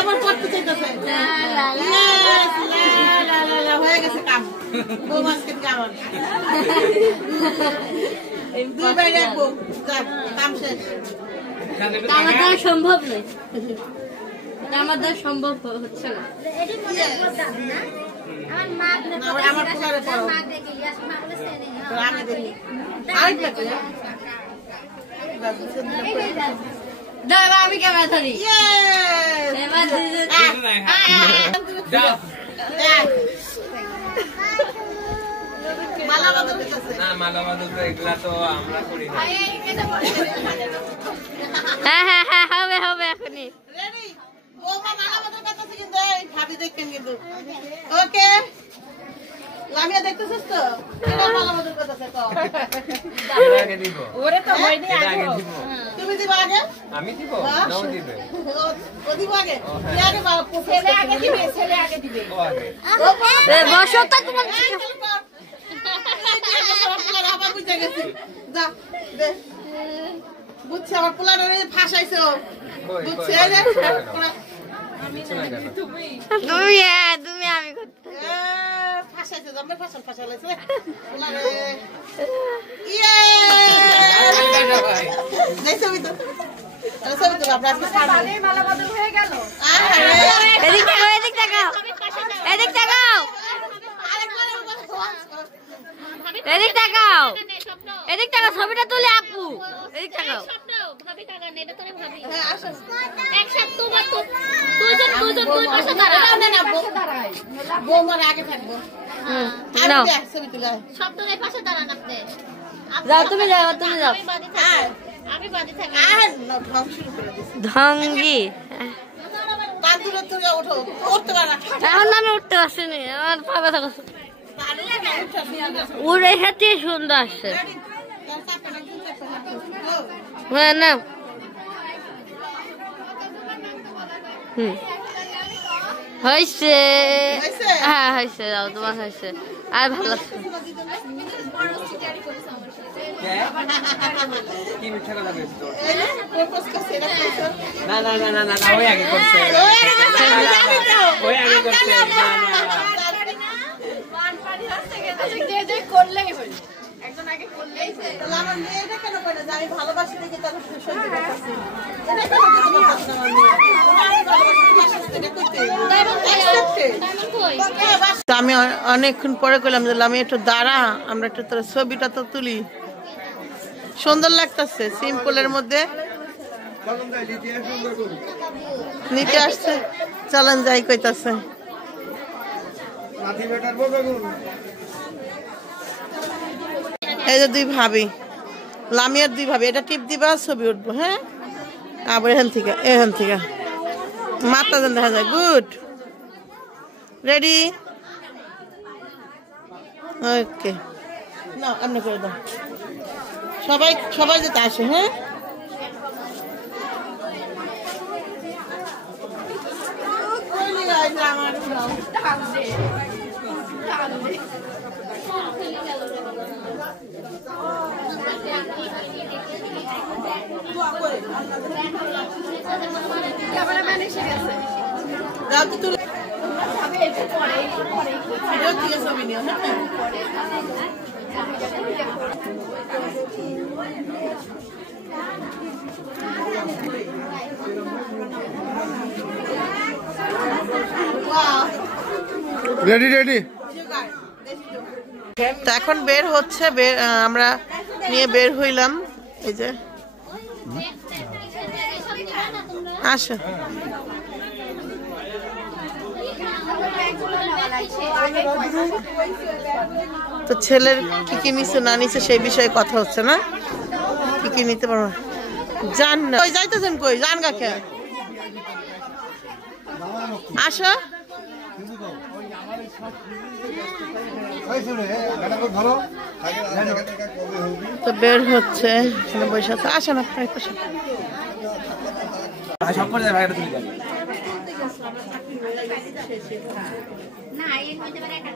আবার করতে চাইতেছে হয়ে গেছে কাম বউ মাসকে কামান দুই ভাই রাখবো কাম শেষ আমার দ্বারা সম্ভব নয় আমার দ্বারা সম্ভব হচ্ছে না আমার পুরারে পড়ো আমি দেখি আরেকটা দাঁড়া আমি ক্যামেরা ধরি হ্যাঁ হ্যাঁ হ্যাঁ হবে হবে এখনই ওকে লামিয়া দেখতেছিস তো মালা বদল করতেছে তো আগে দিব ওরে তো হয়নি আগে দিব তুমি দিবা আগে আমি দিব নাও দিবে ও দিব আগে তুই আগে ছেলে আগে দিবে ও আগে বসো তো তোমার আবার বুঝে গেছি যা দে বুঝছি আমার পোলারে ফাঁসাইছে ও বুঝছি তুমি তুমি আমি করতে ফাঁসাইছে জম্মে ফাঁসাইছে পোলারে ইয়ে এই ছবি তো আপনার মালা বদল হয়ে গেল এদিক তাকাও এদিক তাকাও এদিক তাকাও এদিক তাকাও ছবিটা তুলে আপু এদিক তাকাও ভাবি তাকান এটা তোরে ভাবি হ্যাঁ আসো একসাথে তোমার তো দুই পাশে দাঁড়াও না বউ মার আগে থাকবো নাও ছবি তুলে সব দুই পাশে দাঁড়ান আপনি যাও তুমি যাও আমি বাদি থাকি আর ঢং শুরু করে দিছি ঢঙ্গি কান্দুরে তুলে ওঠো উঠতে পারে না এখন আমি উঠতে পারছিনি আমার পা ব্যথা করছে উড়ে হাতে সুন্দর আসছে হ্যাঁ না হয়েছে হ্যাঁ হয়েছে যাও তোমার হয়েছে আর ভালো লাগছে কি মিথ্যা কথা কইছিস তো প্রপোজ করছে এটা কইছো না না না না না ওই আগে করছে ওই আগে করছে না না মান পানি হচ্ছে কে যে করলেই হল একজন আগে করলেই তাহলে আমার মেয়েটা কেন কই না যে আমি ভালোবাসি দেখি তার সহ্য করতেছি এটা কেন করতে পারছ না আমি অনেকক্ষণ পরে কইলাম যে আমি একটু দাঁড়া আমরা একটু তোর ছবিটা তো তুলি সুন্দর লাগতেছে সিম্পলের মধ্যে নিতে আসছে চলেন যাই কইতাছে এই যে দুই ভাবি লামিয়ার দুই ভাবি এটা টিপ দিবা ছবি উঠবো হ্যাঁ আবার এখান থেকে মাথা যেন দেখা যায় গুড রেডি ওকে না এমনি করে দাও সবাই যেতে আসে হ্যাঁ রেডি রেডি তো এখন বের হচ্ছে আমরা নিয়ে বের হইলাম এই যে আসো তো ছেলের কি কি নিচ্ছে না নিচ্ছে সেই বিষয়ে কথা হচ্ছে না কি কি নিতে পারবো জান না কই যাইতেছেন কই জান গাকে আসো তো বের হচ্ছে বসে আছে আসো না সব করে যায় ভাইটা তুলে যাবে না এর মধ্যে মানে একটা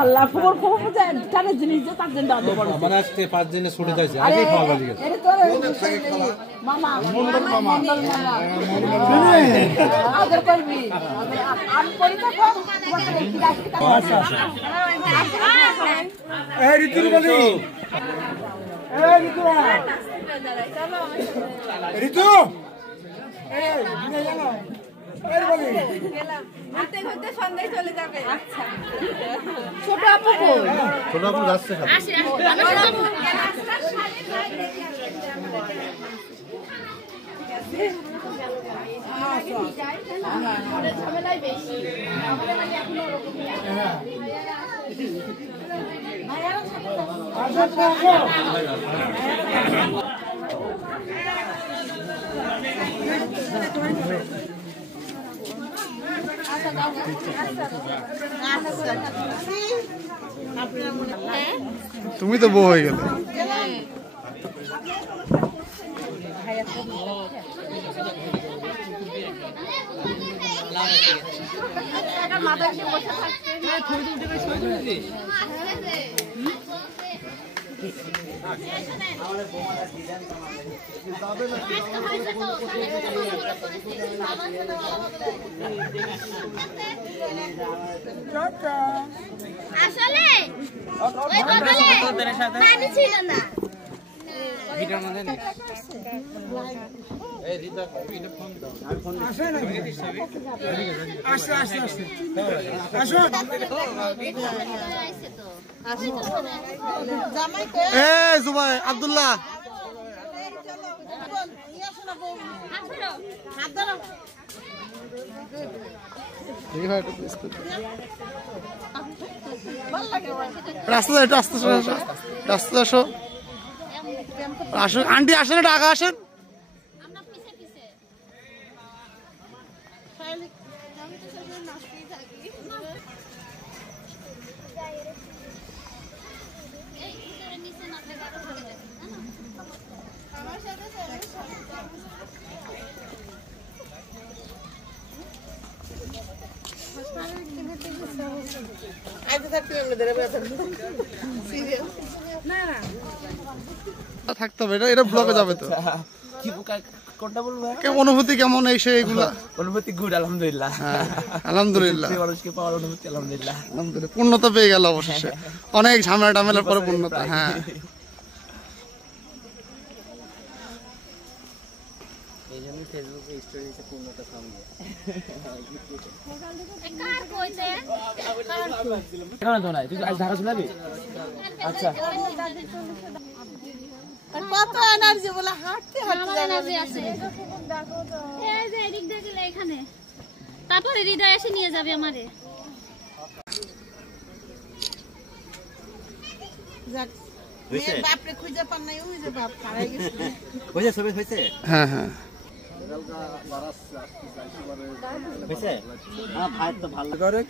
আল্লাহ খবর খবর জানে জিনিস যে তার জন্য মানে আজকে 5 দিনে ছুটি যাইছে আজকে খাওয়া লাগি গেছে মামা মন্ডল মামা আদর করবি আমি করি তো এই ঋতু বলি এই ঋতু ঋতু এই দিনে জানো এই বলি ঘুরতে ঘুরতে সন্ধ্যায় চলে যাবে আচ্ছা ছোট আপু কই ছোট আপু যাচ্ছে সাথে আসি আসি ঝামেলাই বেশি আমাদের মানে এখনো ওরকমই তুমি তো বউ হয়ে গেলে আসলে ওই কপালে পানি ছিল না ভিডিওর মধ্যে নেই জুবাই আব্দুল্লাহ রাস্তা একটু আস্তে রাস্তা আসো আসুন আন্টি আসেন টাকা আসেন আমরা পিছে পিছে এই ভিতরে নিচে না থাকা আরো ভালো লাগে আমার সাথে থাকতে হবে এটা ব্লগে যাবে তো কোনটা বলবো অনুভূতি কেমন এই সে এগুলা অনুভূতি গুড আলহামদুলিল্লাহ আলহামদুলিল্লাহ মানুষকে পাওয়ার অনুভূতি আলহামদুলিল্লাহ আলহামদুলিল্লাহ পূর্ণতা পেয়ে গেল অবশেষে অনেক ঝামেলা টামেলার পরে পূর্ণতা হ্যাঁ এই জন্য ফেসবুকে স্টোরি দিতে পূর্ণতা সামনে কার কইতে কেন তো নাই তুই আজ ঢাকা শোনাবি আচ্ছা কত এনার্জি বলে হাঁটতে আমার এনার্জি আছে এই যে এদিক দেখলে এখানে তারপরে হৃদয় এসে নিয়ে যাবে আমারে বাপরে খুঁজে পান নাই ওই যে বাপ হারাই গেছে হয়েছে ছবি হয়েছে হ্যাঁ হ্যাঁ হয়েছে ভাই তো ভালো করে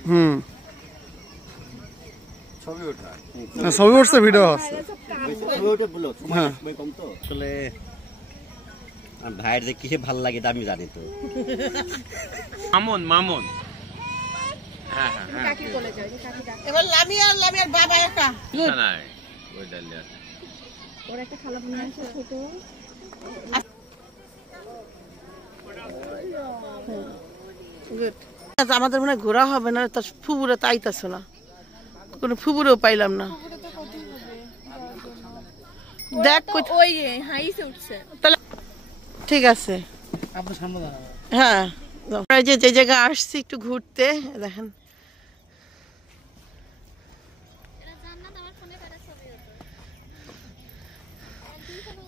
ছবি উঠছে ভিডিও আছে হ্যাঁ আসলে ভাইয়ের যে কিসে ভাল লাগে তা আমি জানি তো মামুন মামুন এবার লামিয়ার বাবা একা গুড আমাদের মনে হয় ঘোরা হবে না তার ফুবুরে তাইতাছ না কোনো ফুবুরেও পাইলাম না দেখ ওই হাইসে উঠছে তাহলে ঠিক আছে হ্যাঁ আমরা যে জায়গায় আসছি একটু ঘুরতে দেখেন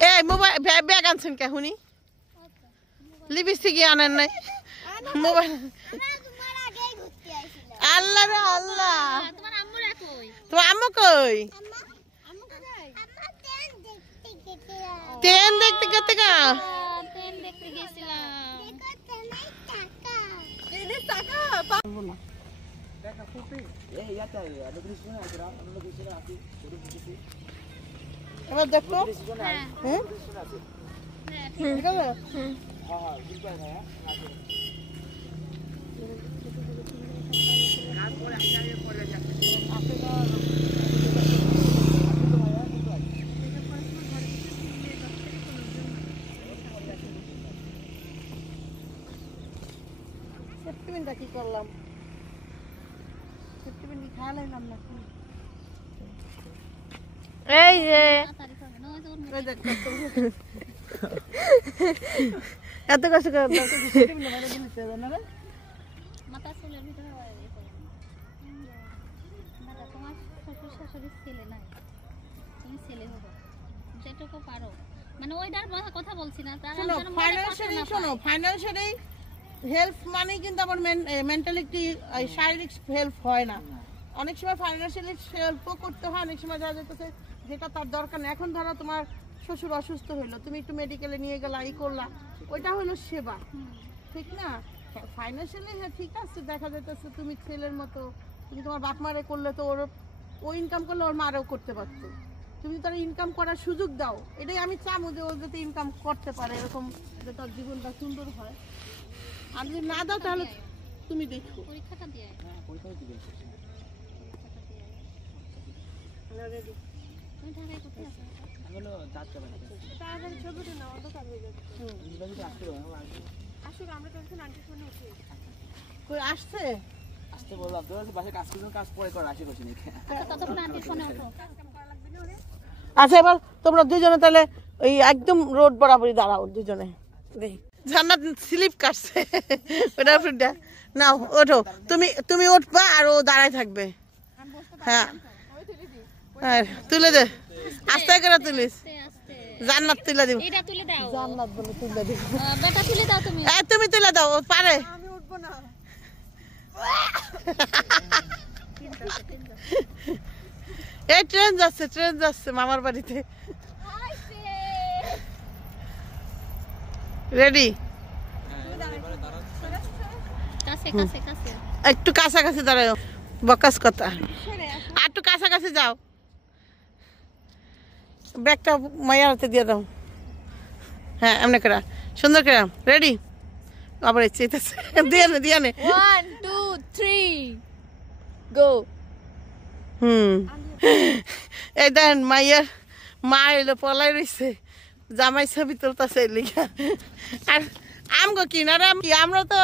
এই মোবাইল ব্যাগ আনছেন কে হুনি লিপস্টিক আনেন নাই মোবাইল আল্লাহ রে আল্লাহ তোমার আম্মু কই ট্রেন দেখতে গেতে গা এবার দেখো সেপ্টেম্বরটা কি করলাম সেপ্টেম্বর খাওয়া লাইলাম না এই যে এত কষ্ট করে মাথা চুলের ভিতরে তোমার শ্বশুর শাশুড়ির ছেলে নাই তুমি ছেলে হবো যেটুকু পারো মানে ওইটার কথা বলছি না ফাইন্যান্সিয়ালি হেল্প মানে কিন্তু আমার মেন্টালিটি শারীরিক হেল্প হয় না অনেক সময় ফাইন্যান্সিয়ালি হেল্পও করতে হয় অনেক সময় যারা যেতেছে যেটা তার দরকার নেই এখন ধরো তোমার শ্বশুর অসুস্থ হইলো তুমি একটু মেডিকেলে নিয়ে গেলা ই করলা ওইটা হলো সেবা ঠিক না ফাইন্যান্সিয়ালি হ্যাঁ ঠিক আছে দেখা যাইতেছে তুমি ছেলের মতো তুমি তোমার বাপ মারে করলে তো ও ইনকাম করলে ওর মারেও করতে পারতো তুমি তার ইনকাম করার সুযোগ দাও এটাই আমি চাবো যে ও যাতে ইনকাম করতে পারে এরকম যে তার জীবনটা সুন্দর হয় আর যদি না দাও তাহলে তুমি দেখো পরীক্ষাটা দিয়ে তুমি ঢাকায় কোথায় আছো তাড়াতাড়ি ছবিটা নাও অন্ধকার হয়ে যাবে আসুক আমরা তো এখন আন্টি ফোনে উঠি কই আসছে আসতে বললাম তো বাসায় কাজ করতে কাজ পরে কর আসি করছি নাকি আচ্ছা ততক্ষণ আন্টি ফোনে উঠো আচ্ছা এবার তোমরা দুজনে তাহলে ওই একদম রোড বরাবরই দাঁড়াও দুজনে দেখ জান্নাত স্লিপ কাটছে ওটার উপরটা নাও ওঠো তুমি উঠবা আর ও দাঁড়ায় থাকবে হ্যাঁ আর তুলে দে আস্তে করে তুলিস জান্নাত তুলে দিব এটা তুলে দাও জান্নাত বলে তুলে দিব বেটা তুলে দাও তুমি এই তুমি তুলে দাও ও পারে আমি উঠবো না এই ট্রেন যাচ্ছে মামার বাড়িতে রেডি কাছে কাছে কাছে একটু কাছাকাছি দাঁড়াও বকাস কথা আর একটু কাছাকাছি যাও ব্যাগটা মায়ের হাতে দিয়ে দাও হ্যাঁ এমনি করে সুন্দর করে রেডি আবার চেয়েছে দিয়ে নে 1 2 3 গো এই দেন মায়ের মা এলো পলাই রয়েছে জামাই ছবি তুলতেছে লিখা আর আমগো কিনারে আমরা তো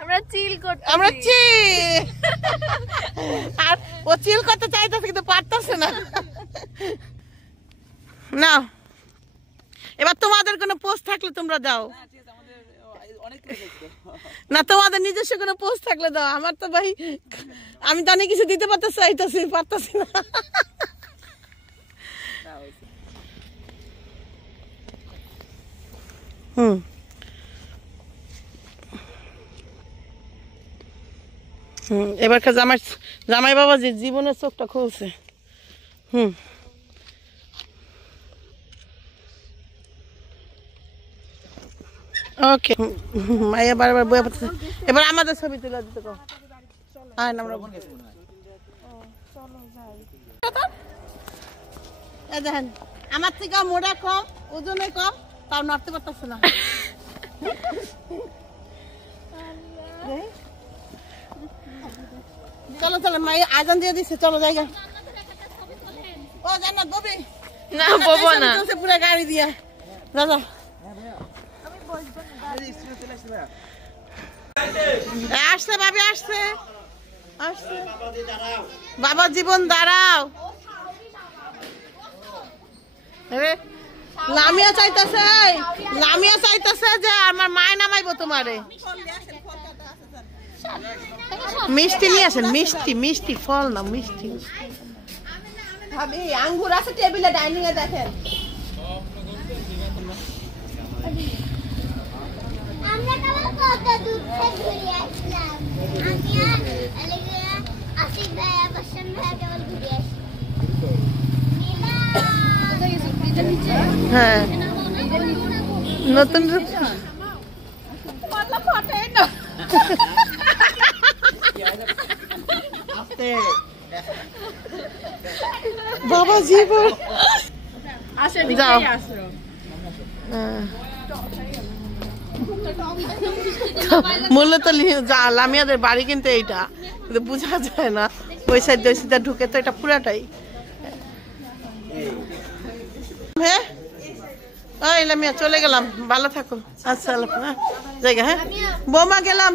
আমরা চিল করতে আমরা চিল আর ও চিল করতে চাইতেছে কিন্তু পারতেছে না না এবার তোমাদের কোনো পোস্ট থাকলে তোমরা দাও না তোমাদের নিজস্ব কোনো পোস্ট থাকলে দাও আমার তো ভাই আমি তো অনেক কিছু দিতে পারতেছি না এবারকার জামাই বাবা যে জীবনের চোখটা খুলছে ওকে মাইয়া বারবার বয়ে পড়ছে এবার আমাদের ছবি তুলে দিতে কো আয় না আমরা দেখেন আমার থেকে মোটা কম ওজনে কম তাও নড়তে পারতেছে না চলো চলো মাই আজান দিয়ে দিচ্ছে চলো জায়গা ও জান্নাত ববি না বলবো না পুরো গাড়ি দিয়া দাদা আসছে ভাবি আসছে বাবা জীবন দাঁড়াও লামিয়া চাইতেছে যে আমার মায় নামাইবো তোমারে। মিষ্টি নিয়ে আসেন, মিষ্টি ফল না মিষ্টি। ভাবি আঙ্গুর আছে টেবিলে, ডাইনিং এ দেখেন। আমরা কেমন কত দূর থেকে ঘুরে আসলাম। আমি আর আসিফ ভাই বসন ভাই কেবল ঘুরে আসি। হ্যাঁ নতুন বাবা জীবন যাও। মূলত লামিয়াদের বাড়ি কিন্তু এইটা, কিন্তু বোঝা যায় না ওই সাইড ঢুকে তো এটা পুরাটাই। হ্যাঁ ওই লামিয়া চলে গেলাম, ভালো থাকো। আচ্ছা জায়গা। হ্যাঁ বৌমা গেলাম।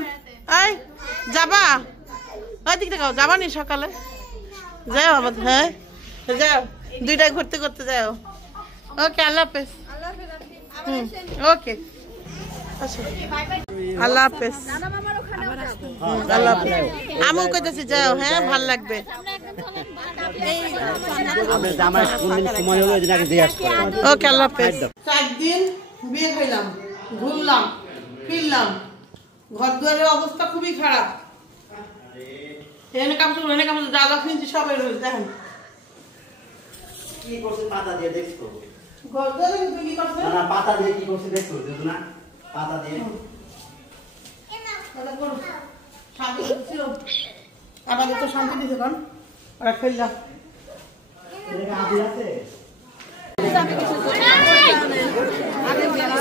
এই যাবা ওই দিকটা গাও, যাবা নি সকালে? যাও আমাদের। হ্যাঁ যাও, দুইটাই ঘুরতে করতে যাও। ওকে আল্লাহ হাফেজ। ওকে আচ্ছা আল্লাহ হাফেজ। আল্লাহ হাফেজ। আমিও কইতেছি যাও। হ্যাঁ ভাল লাগবে। ওকে আল্লাহ হাফেজ। 4 দিন বিয়ে খাইলাম, ঘুরলাম ফিরলাম, ঘর দুয়ারের অবস্থা খুবই খারাপ। এখানে কাপড় যা যা কিনছি সবাই রয়েছে। দেখেন কি করছে, পাতা দিয়ে দেখছো? ঘর দুয়ারে কিন্তু কি করছে না পাতা দিয়ে কি করছে দেখছো না? পাতা দিয়ে শান্তি ছিল, আমাদের তো শান্তি দিছে। কারণ ওরা খেললাম।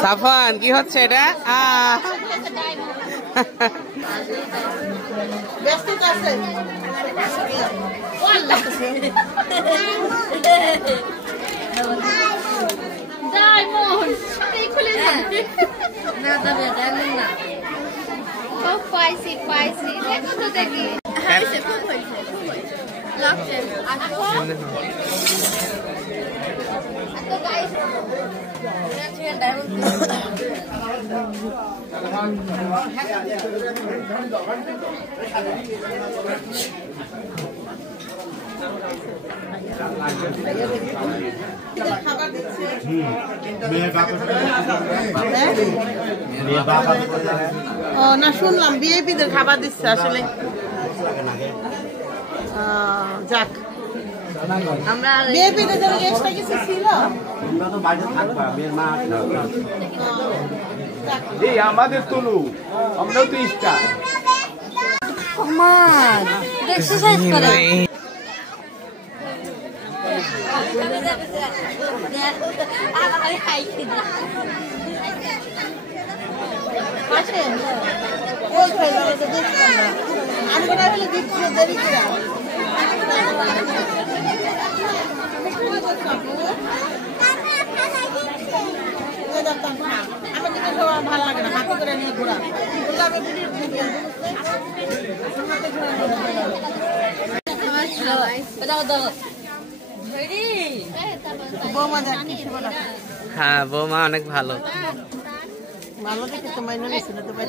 সাফান কি হচ্ছে এটা? ব্যস্ত আছে পাইছি দেখো তো দেখি। ও না শুনলাম বিএপিদের খাবার দিচ্ছে আসলে। যাক আমরা বিএপিদের জন্য এক্সট্রা কিছু ছিল। তোমরা তো বাইরে থাকবা, মেয়ের মা আমাদের তুলু, আমরাও তো স্টার। এক্সারসাইজ করে ভালো লাগে না হাতে করে নিয়ে ঘোরা। হ্যাঁ বৌমা অনেক ভালো। ভালো দেখে তো মাইনে নিচ্ছে না তো ভাই,